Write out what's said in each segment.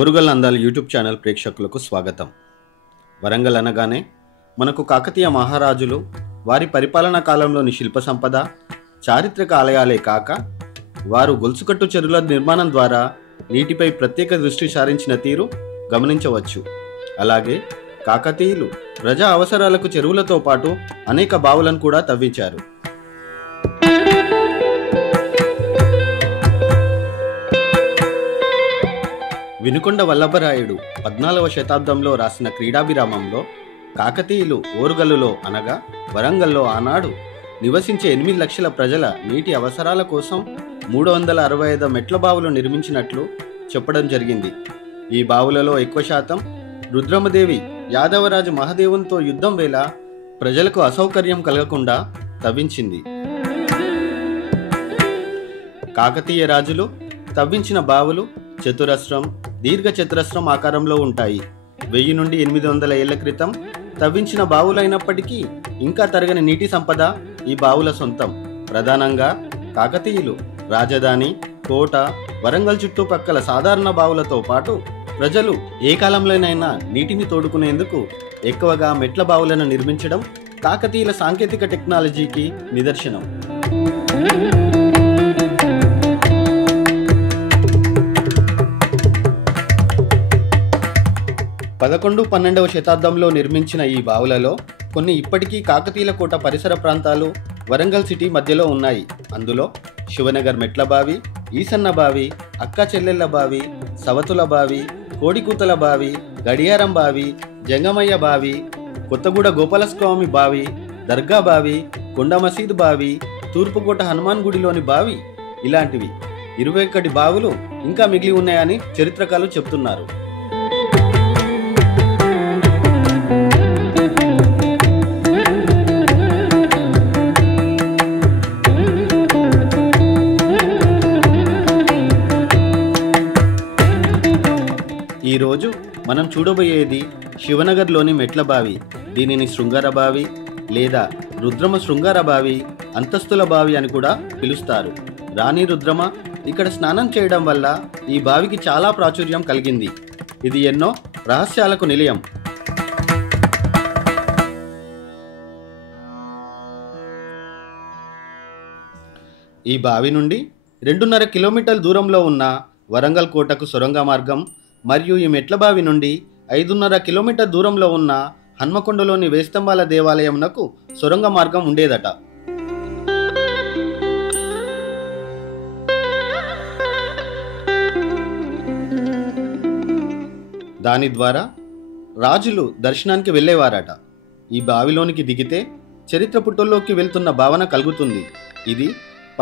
ఓరుగల్ అందాల YouTube channel ప్రేక్షకులకు స్వాగతం. వరంగల్ అనగానే మనకు కాకతీయ మహారాజులు వారి పరిపాలనా కాలంలోని శిల్ప సంపద, చారిత్రక ఆలయాలే కాక వారు గొలుసుకట్టు చెరువుల నిర్మాణం ద్వారా నీటిపై ప్రత్యేక దృష్టి సారించిన తీరు గమనించవచ్చు. అలాగే కాకతీయులు ప్రజా అవసరాలకు చెరువులతో పాటు అనేక బావులను కూడా తవ్వించారు. వినుకొండ వల్లభరాయుడు 14వ శతాబ్దంలో రాసిన క్రీడాభిరామంలో కాకతీయులు ఓరుగల్లులో అనగా వరంగల్లో ఆనాడు నివసించే 8 లక్షల ప్రజల నీటి అవసరాల కోసం 365 మెట్ల బావులు నిర్మించినట్లు చెప్పడం జరిగింది. ఈ బావులలో ఎక్కువ శాతం రుద్రమదేవి యాదవరాజు మహాదేవునితో యుద్ధం వేళ ప్రజలకు అసౌకర్యం కలగకుండా తవ్వించింది. కాకతీయ రాజులు తవ్వించిన బావులు చతురస్రం, దీర్ఘ చతురస్రం ఆకారంలో ఉంటాయి. 1000 నుండి 800 ఏళ్ల క్రితం తవ్వించిన బావులైనప్పటికీ ఇంకా తరగని నీటి సంపద ఈ బావుల సొంతం. ప్రధానంగా కాకతీయులు రాజధాని, కోట, వరంగల్ చుట్టుపక్కల సాధారణ బావులతో పాటు ప్రజలు ఏ కాలంలోనైనా నీటిని తోడుకునేందుకు ఎక్కువగా మెట్ల బావులను నిర్మించడం కాకతీయుల సాంకేతిక టెక్నాలజీకి నిదర్శనం. 11-12వ శతాబ్దంలో నిర్మించిన ఈ బావులలో కొన్ని ఇప్పటికీ కాకతీయుల కోట పరిసర ప్రాంతాలు వరంగల్ సిటీ మధ్యలో ఉన్నాయి. అందులో శివనగర్ మెట్ల బావి, ఈసన్న బావి, అక్క చెల్లెళ్ల బావి, సవతుల బావి, కోడికూతల బావి, గడియారం బావి, జంగమయ్య బావి, కొత్తగూడ గోపాలస్వామి బావి, దర్గా బావి, కొండ మసీదు బావి, తూర్పుకోట హనుమాన్ గుడిలోని బావి, ఇలాంటివి 21 బావులు ఇంకా మిగిలి ఉన్నాయని చరిత్రకారులు చెబుతున్నారు. ఈరోజు మనం చూడబోయేది శివనగర్లోని మెట్ల బావి. దీనిని శృంగార బావి లేదా రుద్రమ శృంగార బావి, అంతస్తుల బావి అని కూడా పిలుస్తారు. రాణి రుద్రమ ఇక్కడ స్నానం చేయడం వల్ల ఈ బావికి చాలా ప్రాచుర్యం కలిగింది. ఇది ఎన్నో రహస్యాలకు నిలయం. ఈ బావి నుండి 2.5 కిలోమీటర్ల దూరంలో ఉన్న వరంగల్ కోటకు సొరంగ మార్గం మరియు ఈ మెట్ల బావి నుండి 5.5 కిలోమీటర్ దూరంలో ఉన్న హన్మకొండలోని వేస్తంబాల దేవాలయంనకు సొరంగ మార్గం ఉండేదట. దాని ద్వారా రాజులు దర్శనానికి వెళ్ళేవారట. ఈ బావిలోనికి దిగితే చరిత్ర పుటల్లోకి వెళ్తున్న భావన కలుగుతుంది. ఇది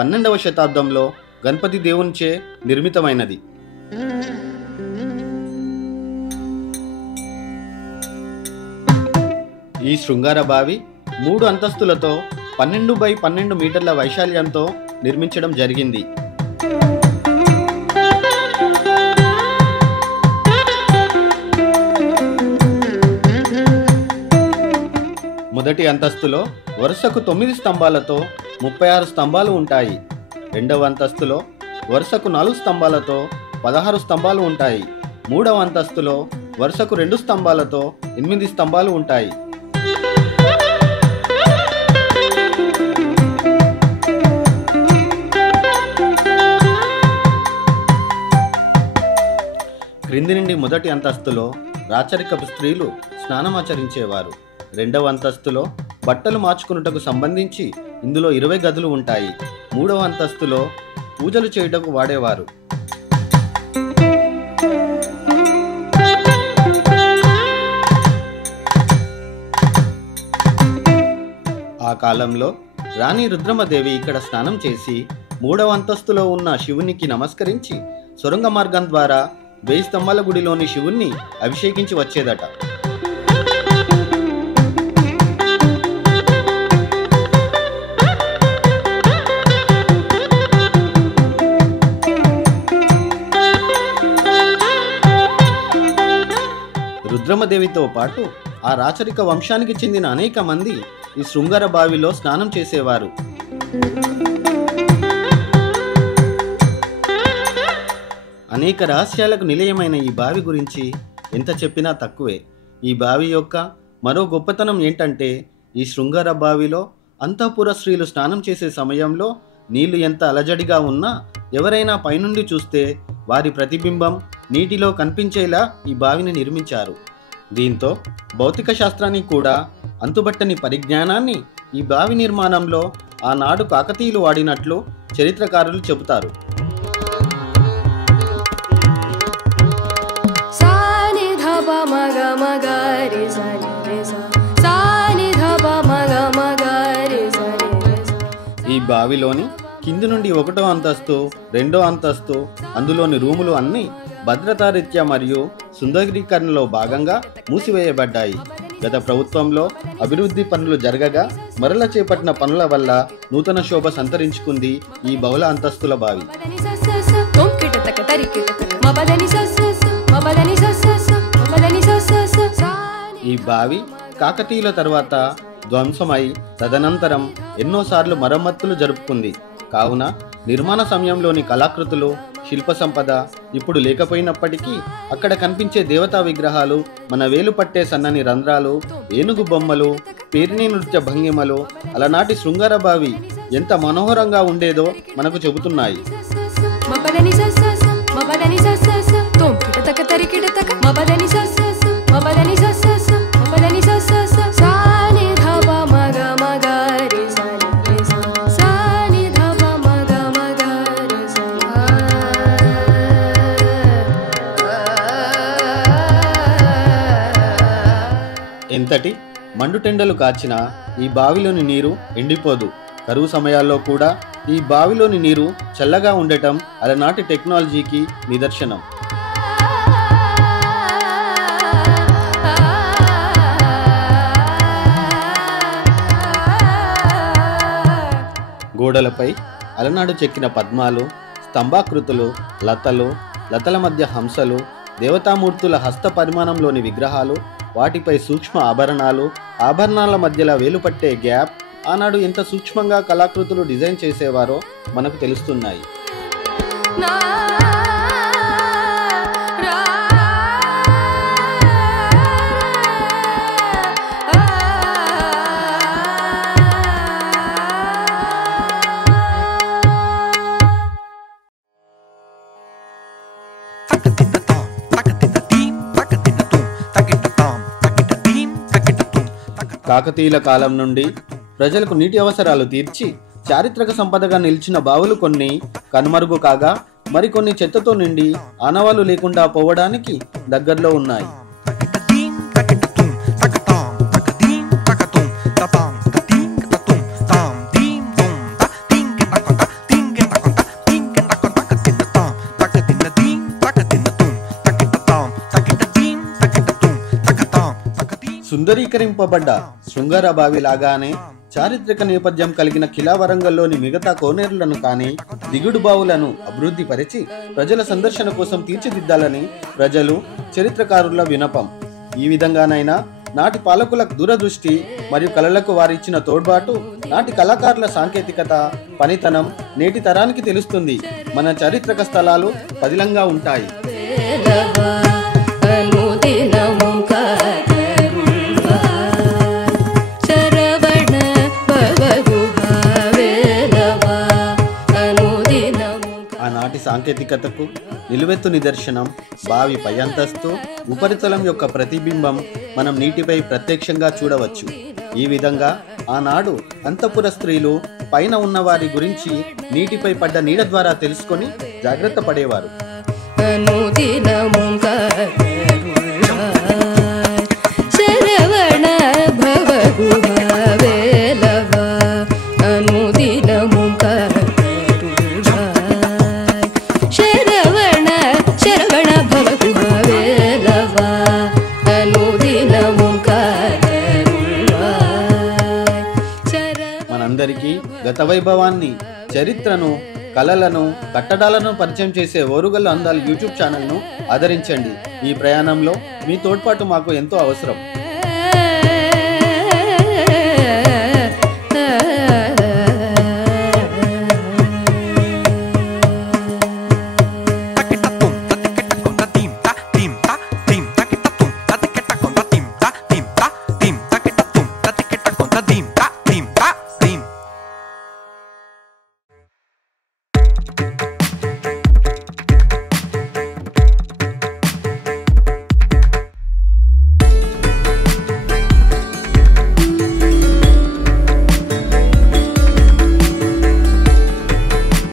12వ శతాబ్దంలో గణపతి దేవునిచే నిర్మితమైనది. ఈ శృంగార బావి 3 అంతస్తులతో 12x12 మీటర్ల వైశాల్యంతో నిర్మించడం జరిగింది. మొదటి అంతస్తులో వరుసకు 9 స్తంభాలతో 36 స్తంభాలు ఉంటాయి. రెండవ అంతస్తులో వరుసకు 4 స్తంభాలతో 16 స్తంభాలు ఉంటాయి. మూడవ అంతస్తులో వరుసకు 2 స్తంభాలతో 8 స్తంభాలు ఉంటాయి. క్రింది నుండి మొదటి అంతస్తులో రాచరికపు స్త్రీలు స్నానమాచరించేవారు. రెండవ అంతస్తులో బట్టలు మార్చుకున్నటకు సంబంధించి ఇందులో 20 గదులు ఉంటాయి. మూడవ అంతస్తులో పూజలు చేయుటకు వాడేవారు. ఆ కాలంలో రాణి రుద్రమదేవి ఇక్కడ స్నానం చేసి 3వ అంతస్తులో ఉన్న శివునికి నమస్కరించి సొరంగ మార్గం ద్వారా 1000 స్తంభాల గుడిలోని శివుణ్ణి అభిషేకించి వచ్చేదట. రుద్రమదేవితో పాటు ఆ రాచరిక వంశానికి చెందిన అనేక మంది ఈ శృంగార బావిలో స్నానం చేసేవారు. అనేక రహస్యాలకు నిలయమైన ఈ బావి గురించి ఎంత చెప్పినా తక్కువే. ఈ బావి యొక్క మరో గొప్పతనం ఏంటంటే ఈ శృంగార బావిలో అంతఃపుర స్త్రీలు స్నానం చేసే సమయంలో నీళ్లు ఎంత అలజడిగా ఉన్నా ఎవరైనా పైనుండి చూస్తే వారి ప్రతిబింబం నీటిలో కనిపించేలా ఈ బావిని నిర్మించారు. దీంతో భౌతిక శాస్త్రానికి కూడా అంతుబట్టని పరిజ్ఞానాన్ని ఈ బావి నిర్మాణంలో ఆనాడు కాకతీయులు వాడినట్లు చరిత్రకారులు చెబుతారు. ఈ బావిలోని కింది నుండి 1వ అంతస్తు, 2వ అంతస్తు, అందులోని రూములు అన్నీ భద్రతారీత్యా మరియు సుందరీకరణలో భాగంగా మూసివేయబడ్డాయి. గత ప్రభుత్వంలో అభివృద్ధి పనులు జరగగా మరల చేపట్టిన పనుల వల్ల నూతన శోభ సంతరించుకుంది ఈ బహుళ అంతస్తుల బావి. ఈ బావి కాకతీయుల తర్వాత ధ్వంసమై తదనంతరం ఎన్నోసార్లు మరమ్మతులు జరుపుకుంది. కావున నిర్మాణ సమయంలోని కళాకృతులు, శిల్ప సంపద ఇప్పుడు లేకపోయినప్పటికీ అక్కడ కనిపించే దేవతా విగ్రహాలు, మన వేలు పట్టే సన్నని రంధ్రాలు, ఏనుగు బొమ్మలు, పేరిణి నృత్య భంగిమలు అలనాటి శృంగార బావి ఎంత మనోహరంగా ఉండేదో మనకు చెబుతున్నాయి. ఎంతటి మండుటెండలు కాచినా ఈ బావిలోని నీరు ఎండిపోదు. కరువు సమయాల్లో కూడా ఈ బావిలోని నీరు చల్లగా ఉండటం అలనాటి టెక్నాలజీకి నిదర్శనం. గోడలపై అలనాడు చెక్కిన పద్మాలు, స్తంభాకృతులు, లతలు, లతల మధ్య హంసలు, దేవతామూర్తుల హస్త పరిమాణంలోని విగ్రహాలు, వాటిపై సూక్ష్మ ఆభరణాలు, ఆభరణాల మధ్యలో వేలుపట్టే గ్యాప్, ఆనాడు ఎంత సూక్ష్మంగా కళాకృతులు డిజైన్ చేసేవారో మనకు తెలుస్తున్నాయి. కాకతీయుల కాలం నుండి ప్రజలకు నీటి అవసరాలు తీర్చి చారిత్రక సంపదగా నిలిచిన బావులు కొన్ని కనుమరుగు కాగా మరికొన్ని చెత్తతో నిండి ఆనవాళ్లు లేకుండా పోవడానికి దగ్గరలో ఉన్నాయి. సుందరీకరింపబడ్డ శృంగార బావి లాగానే చారిత్రక నేపథ్యం కలిగిన కిలా వరంగల్లోని మిగతా కోనేరులను కానీ దిగుడు బావులను అభివృద్ధి పరిచి ప్రజల సందర్శన కోసం తీర్చిదిద్దాలని ప్రజలు, చరిత్రకారుల వినపం. ఈ విధంగానైనా నాటి పాలకుల దూరదృష్టి మరియు కళలకు వారిచ్చిన తోడ్పాటు, నాటి కళాకారుల సాంకేతికత, పనితనం నేటి తరానికి తెలుస్తుంది. మన చారిత్రక స్థలాలు పదిలంగా ఉంటాయి. ఆనాటి సాంకేతికతకు నిలువెత్తు నిదర్శనం బావి పై అంతస్తు, ఉపరితలం యొక్క ప్రతిబింబం మనం నీటిపై ప్రత్యక్షంగా చూడవచ్చు. ఈ విధంగా ఆనాడు అంతఃపుర స్త్రీలు పైన ఉన్న వారి గురించి నీటిపై పడ్డ నీడ ద్వారా తెలుసుకొని జాగ్రత్త పడేవారు. మనందరికీ గత వైభవాన్ని, చరిత్రను, కళలను, కట్టడాలను పరిచయం చేసే ఓరుగల్లు అందాలు యూట్యూబ్ ఛానల్ను ఆదరించండి. ఈ ప్రయాణంలో మీ తోడ్పాటు మాకు ఎంతో అవసరం.